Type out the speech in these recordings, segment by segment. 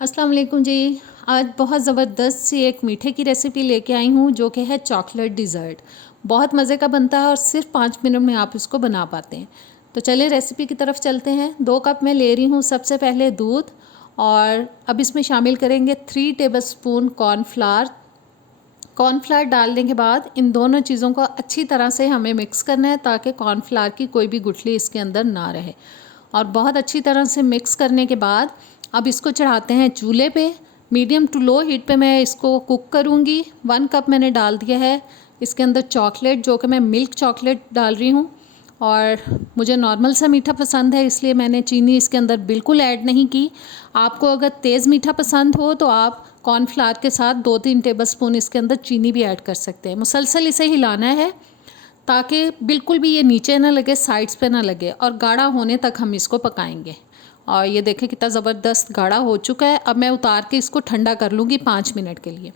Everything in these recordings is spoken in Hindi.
अस्सलाम वालेकुम जी। आज बहुत ज़बरदस्त सी एक मीठे की रेसिपी लेके आई हूँ जो कि है चॉकलेट डिज़र्ट। बहुत मज़े का बनता है और सिर्फ 5 मिनट में आप इसको बना पाते हैं। तो चलिए रेसिपी की तरफ चलते हैं। 2 कप मैं ले रही हूँ सबसे पहले दूध, और अब इसमें शामिल करेंगे 3 टेबलस्पून कॉर्नफ्लावर। कॉर्नफ्लावर डालने के बाद इन दोनों चीज़ों को अच्छी तरह से हमें मिक्स करना है ताकि कॉर्नफ्लावर की कोई भी गुठली इसके अंदर ना रहे। और बहुत अच्छी तरह से मिक्स करने के बाद अब इसको चढ़ाते हैं चूल्हे पे। मीडियम टू लो हीट पे मैं इसको कुक करूँगी। 1 कप मैंने डाल दिया है इसके अंदर चॉकलेट, जो कि मैं मिल्क चॉकलेट डाल रही हूँ। और मुझे नॉर्मल सा मीठा पसंद है, इसलिए मैंने चीनी इसके अंदर बिल्कुल ऐड नहीं की। आपको अगर तेज़ मीठा पसंद हो तो आप कॉर्नफ्लावर के साथ 2-3 टेबलस्पून इसके अंदर चीनी भी ऐड कर सकते हैं। मुसलसल इसे हिलाना है ताकि बिल्कुल भी ये नीचे ना लगे, साइड्स पे ना लगे, और गाढ़ा होने तक हम इसको पकाएंगे। और ये देखें कितना ज़बरदस्त गाढ़ा हो चुका है। अब मैं उतार के इसको ठंडा कर लूँगी 5 मिनट के लिए।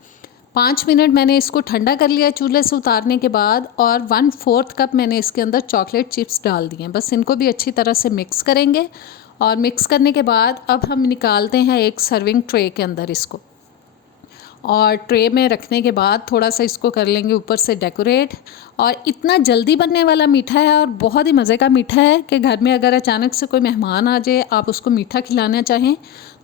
5 मिनट मैंने इसको ठंडा कर लिया चूल्हे से उतारने के बाद, और 1/4 कप मैंने इसके अंदर चॉकलेट चिप्स डाल दिए हैं। बस इनको भी अच्छी तरह से मिक्स करेंगे। और मिक्स करने के बाद अब हम निकालते हैं एक सर्विंग ट्रे के अंदर इसको, और ट्रे में रखने के बाद थोड़ा सा इसको कर लेंगे ऊपर से डेकोरेट। और इतना जल्दी बनने वाला मीठा है और बहुत ही मज़े का मीठा है कि घर में अगर अचानक से कोई मेहमान आ जाए, आप उसको मीठा खिलाना चाहें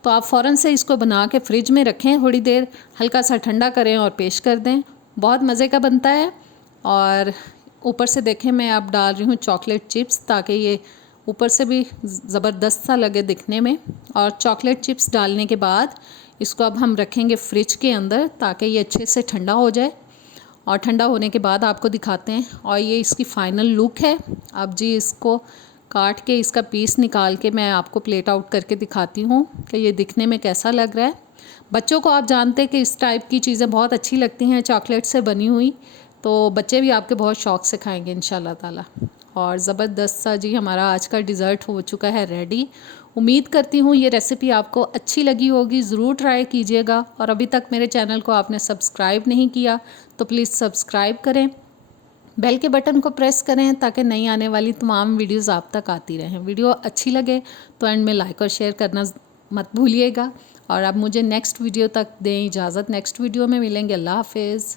तो आप फ़ौरन से इसको बना के फ्रिज में रखें, थोड़ी देर हल्का सा ठंडा करें और पेश कर दें। बहुत मज़े का बनता है। और ऊपर से देखें मैं अब डाल रही हूँ चॉकलेट चिप्स ताकि ये ऊपर से भी ज़बरदस्त सा लगे दिखने में। और चॉकलेट चिप्स डालने के बाद इसको अब हम रखेंगे फ्रिज के अंदर ताकि ये अच्छे से ठंडा हो जाए। और ठंडा होने के बाद आपको दिखाते हैं, और ये इसकी फ़ाइनल लुक है। अब जी इसको काट के इसका पीस निकाल के मैं आपको प्लेट आउट करके दिखाती हूँ कि ये दिखने में कैसा लग रहा है। बच्चों को आप जानते हैं कि इस टाइप की चीज़ें बहुत अच्छी लगती हैं चॉकलेट से बनी हुई, तो बच्चे भी आपके बहुत शौक़ से खाएंगे इंशाल्लाह ताला। और ज़बरदस्त सा जी हमारा आज का डिज़र्ट हो चुका है रेडी। उम्मीद करती हूँ ये रेसिपी आपको अच्छी लगी होगी, ज़रूर ट्राई कीजिएगा। और अभी तक मेरे चैनल को आपने सब्सक्राइब नहीं किया तो प्लीज़ सब्सक्राइब करें, बेल के बटन को प्रेस करें ताकि नई आने वाली तमाम वीडियोज़ आप तक आती रहें। वीडियो अच्छी लगे तो एंड में लाइक और शेयर करना मत भूलिएगा। और अब मुझे नेक्स्ट वीडियो तक दें इजाज़त। नेक्स्ट वीडियो में मिलेंगे। अल्लाह हाफिज़।